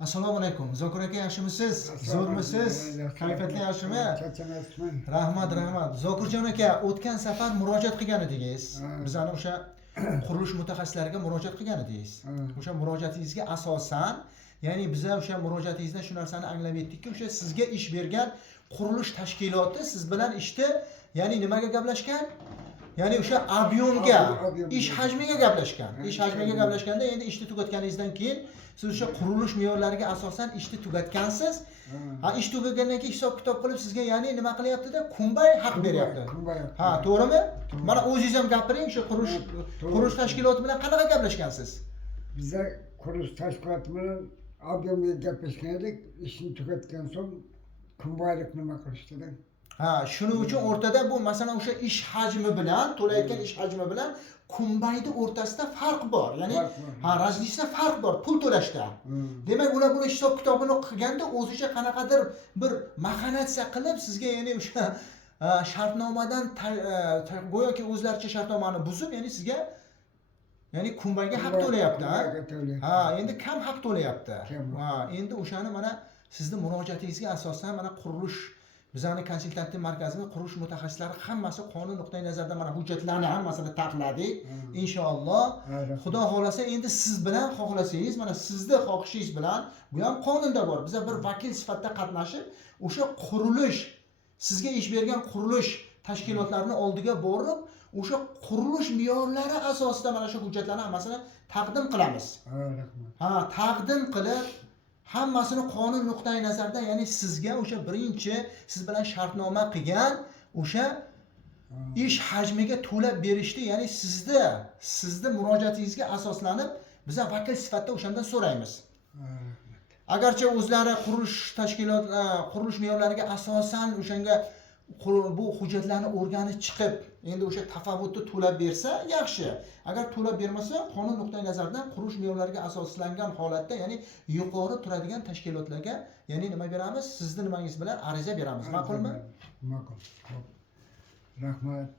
Assalomu alaykum. Zokir aka, yaxshimisiz? Zo'rmisiz? Kayfiyatli yaxshimi? Rahmat. Zokirjon aka, o'tgan safar murojaat qilgan edingiz. Bizani o'sha qurilish mutaxassislariga murojaat qilgan edingiz. O'sha murojaatingizga asosan, ya'ni biz o'sha murojaatingizdan shu narsani anglab yetdikki, o'sha sizga ish bergan qurilish tashkiloti siz bilan ishni, ya'ni nimaga gaplashgan? Ya'ni o'sha ob'yomga, ish hajmiga gaplashgan. Ish hajmiga gaplashganda endi ishni tugatganingizdan keyin siz o'sha qurilish me'yorlariga asosan ishni tugatgansiz. Ish tugagandan keyin hisob kitob qilib sizga ya'ni nima qilyapti-da, kunbay haq beryapti. Ha, to'g'rimi? Mana o'zingiz ham gapiring, o'sha qurilish tashkiloti bilan qanaqa gaplashgansiz? Bizlar qurilish tashkiloti bilan ob'yomga gaplashgan edik. Ishni tugatgan so'ng kunbaylik nima qilishdi-da. Ha, shuning uchun o'rtada bu masalan o'sha ish hajmi bilan, to'layotgan ish hajmi bilan kunbayni o'rtasida farq bor. Ya'ni razlisda farq bor pul to'lashda. Demak, ular buni hisob kitobini qilganda o'zicha qanaqadir bir maxanatsiya qilib sizga, ya'ni o'sha shartnomadan go'yoki o'zlaricha shartnomani buzib, ya'ni sizga ya'ni kunbayga haq to'layapti, ha? Endi kam haq to'layapti. Ha, endi o'shani mana sizning murojaatingizga asosan mana qurilish bizning konsultativ markazimiz qurilish mutaxassislari hammasi qonun nuqtai nazaridan mana hujjatlarni hammasini taqladik. Inshaalloh, Xudo xolasa endi siz bilan xohlasangiz, mana sizning xohishingiz bilan, bu ham qonunda bor. Biz bir vakil sifatida qatnashib, o'sha qurilish, sizga ish bergan qurilish tashkilotlarini oldiga borib, o'sha qurilish me'yorlari asosida mana shu hujjatlarni hammasini taqdim qilamiz. Ha, taqdim qilib hammasini qonun nuqtai nazaridan, ya'ni sizga o'sha birinchi siz bilan shartnoma qilgan o'sha ish hajmiga to'lab berishdi, ya'ni sizni murojaatingizga asoslanib biz vakil sifatida o'shandan so'raymiz. Agarchi o'zlari qurilish me'yorlariga asosan o'shanga bu hujjatlarni o'rganib chiqib, endi o'sha tafovutni to'lab bersa yaxshi. Agar to'lab bermasa, qonun nuqtai nazaridan qurilish me'yorlariga asoslangan holatda, ya'ni yuqori turadigan tashkilotlarga, ya'ni nima beramiz? Sizning nimangiz bilan ariza beramiz. Ma'qulmi? Ma'qul. Rahmat.